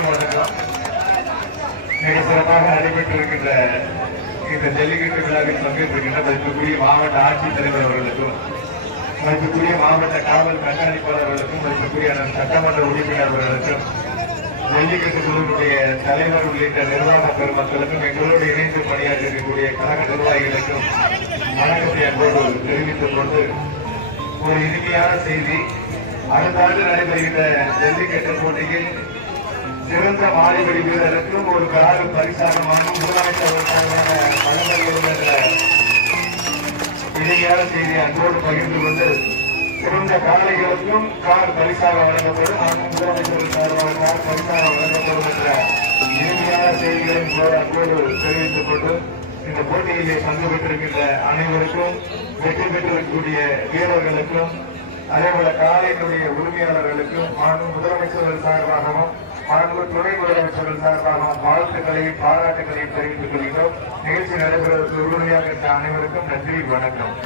அனைவருக்கும் வணக்கம் மிக சிறப்பாக நடைபெற்றிருக்கின்ற இந்த ஜல்லிக்கட்டு விழாவில் பங்கேற்றிருக்கின்ற மதிப்புக்குரிய மாவட்ட ஆட்சித்தலைவர் அவர்களுக்கும் மதிப்புக்குரிய மாவட்ட காவல் கண்காணிப்பாளர் அவர்களுக்கும் மதிப்புக்குரிய சட்டமன்ற உறுப்பினர் அவர்களுக்கும் ஜல்லிக்கட்டு குழுவினுடைய தலைவர் உள்ளிட்ட நிர்வாக பெருமக்களுக்கும் எங்களோடு இணைந்து பணியாற்றிருக்கக்கூடிய கழக நிர்வாகிகளுக்கும் வணக்கத்தை அன்போடு தெரிவித்துக் கொண்டு ஒரு இனிமையான செய்தி. அடுத்த ஆண்டு நடைபெறுகின்ற ஜல்லிக்கட்டு போட்டியில் சிறந்த மாடுபிடி வீரருக்கும் ஒரு கலாறு பரிசாக முதலமைச்சர் சார்பாக வழங்கப்படும் என்ற செய்தி அன்போடு பகிர்ந்து கொண்டு சிறந்த காளைகளுக்கும் கார் பரிசாக வழங்கப்படும். நானும் முதலமைச்சர் சார்பாக கார் பரிசாக வழங்கப்படும் என்ற இனிமையான செய்திகளை அன்போடு தெரிவித்துக் கொண்டு இந்த போட்டியிலே பங்கு பெற்றிருக்கின்ற அனைவருக்கும் வெற்றி பெற்றிருக்கக்கூடிய வீரர்களுக்கும் அதேபோல காலையினுடைய உரிமையாளர்களுக்கும் மாண்பு முதலமைச்சர்கள் சார்பாகவும் மாண்பு துணை முதலமைச்சர்கள் சார்பாகவும் வாழ்த்துக்களையும் பாராட்டுகளையும் தெரிவித்துக் கொள்கிறோம். நிகழ்ச்சி நடைபெறுவதற்கு உறுதுணையாக இருந்த அனைவருக்கும் நன்றி வணக்கம்.